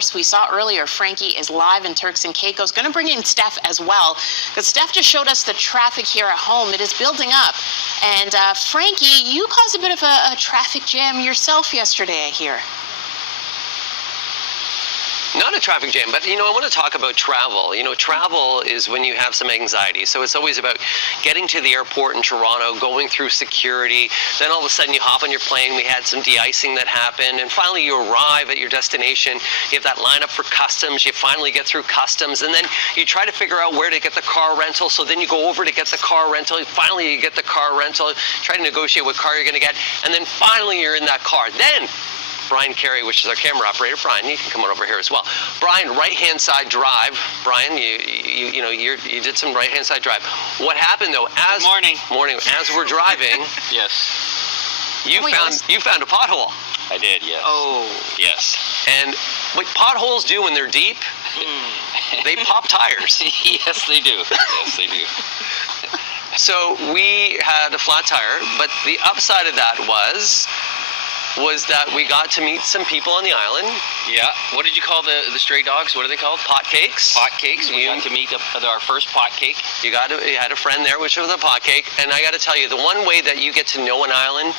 course, we saw earlier, Frankie is live in Turks and Caicos. Going to bring in Steph as well, because Steph just showed us the traffic here at home. It is building up. And Frankie, you caused a bit of a traffic jam yourself yesterday, I hear. Not a traffic jam, but, I want to talk about travel. Travel is when you have some anxiety. So it's always about getting to the airport in Toronto, going through security. Then all of a sudden you hop on your plane. We had some de-icing that happened. And finally you arrive at your destination. You have that lineup for customs. You finally get through customs. And then you try to figure out where to get the car rental. So then you go over to get the car rental. Finally you get the car rental. Try to negotiate what car you're going to get. And then finally you're in that car. Then Brian Carey, which is our camera operator. Brian, you can come on over here as well. Brian, right-hand side drive. Brian, you did some right-hand side drive. What happened though? Good morning. Morning. As we're driving, yes. You found a pothole. I did. Yes. Oh. Yes. And what potholes do when they're deep, they pop tires. Yes, they do. Yes, they do. So we had a flat tire, but the upside of that was that we got to meet some people on the island. Yeah. What did you call the stray dogs? What are they called? Pot cakes. Pot cakes. We got to meet our first pot cake. You had a friend there, which was a pot cake. And I got to tell you, the one way that you get to know an island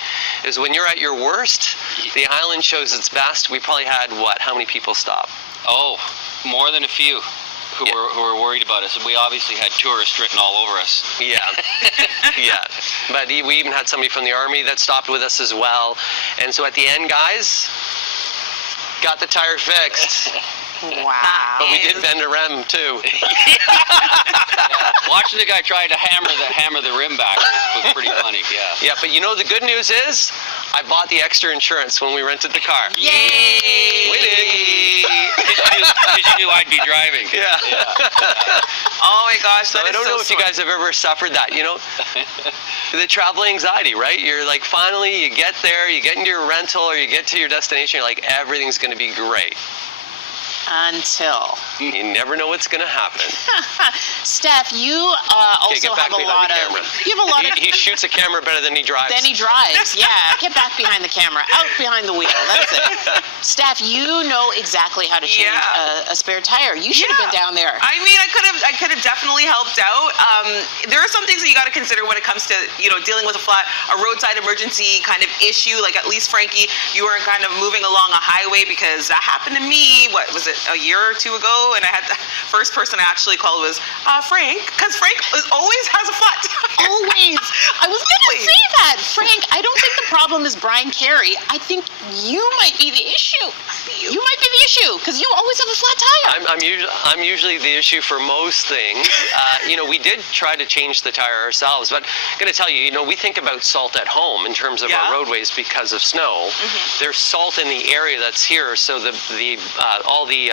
is when you're at your worst, the island shows its best. We probably had, how many people stop? Oh, more than a few. Who were worried about us. We obviously had tourists written all over us. Yeah. Yeah. But we even had somebody from the Army that stopped with us as well. And so at the end, guys, got the tire fixed. Wow. But we did bend a rim too. Yeah. Watching the guy try to hammer the rim back was pretty funny. Yeah. Yeah, but the good news is I bought the extra insurance when we rented the car. Yay! Winning! Because you knew I'd be driving. Yeah. Oh my gosh, so I don't know if you guys have ever suffered that, the travel anxiety, right? You're like, finally you get there, you get into your rental or you get to your destination, you're like, everything's going to be great. Until. You never know what's going to happen. Steph, you also have a lot of... You have a lot of... He shoots a camera better than he drives. Yeah. Get back behind the camera. Out behind the wheel. That's it. Steph, you know exactly how to change a spare tire. You should have been down there. I mean, I could have definitely helped out. There are some things that you got to consider when it comes to, dealing with a roadside emergency kind of issue. Like at least, Frankie, you weren't kind of moving along a highway, because that happened to me, what was it, a year or two ago? And I had the first person I actually called was Frank, because Frank always has a flat tire. Always. I was going to say that. Frank, I don't think the problem is Brian Carey. I think you might be the issue. You might be the issue, because you always have a flat tire. I'm usually the issue for most things. We did try to change the tire ourselves, but I'm going to tell you, we think about salt at home in terms of our roadways because of snow. There's salt in the area that's here, so all the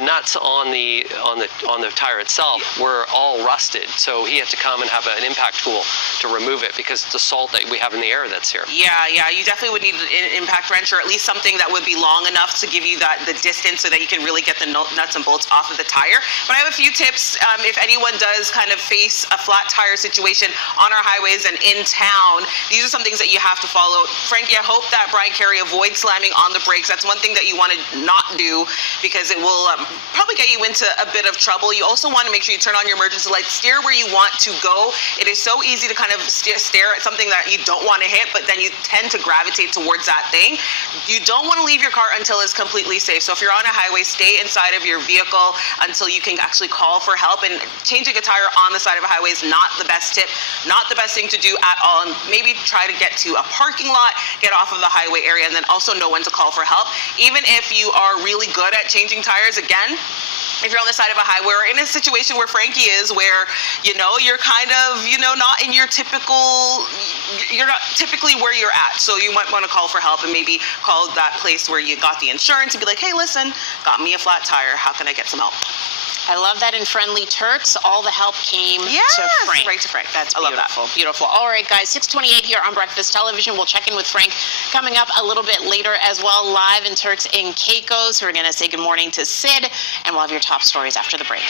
nuts on the tire itself were all rusted. So he had to come and have an impact tool to remove it because the salt that we have in the air that's here. Yeah, you definitely would need an impact wrench, or at least something that would be long enough to give you the distance so that you can really get the nuts and bolts off of the tire. But I have a few tips if anyone does kind of face a flat tire situation on our highways and in town. These are some things that you have to follow. Frankie, I hope that Brian Carey avoids slamming on the brakes. That's one thing that you want to not do, because it will probably get you into a bit of trouble. You also want to make sure you turn on your emergency lights, steer where you want to go. It is so easy to kind of stare at something that you don't want to hit, but then you tend to gravitate towards that thing. You don't want to leave your car until it's completely safe. So if you're on a highway, stay inside of your vehicle until you can actually call for help. And changing a tire on the side of a highway is not the best tip, not the best thing to do at all. And maybe try to get to a parking lot, get off of the highway area, and then also know when to call for help. Even if you are really good at changing tires, again, if you're on the side of a highway or in a situation where Frankie is, where, you're kind of, not in your you're not typically where you're at. So you might want to call for help and maybe call that place where you got the insurance and be like, hey, listen, got me a flat tire. How can I get some help? I love that in Friendly Turks, all the help came to Frank. Right to Frank. That's beautiful. I love that. Beautiful. All right, guys, 6:28 here on Breakfast Television. We'll check in with Frank coming up a little bit later as well, live in Turks and Caicos. We're going to say good morning to Sid, and we'll have your top stories after the break.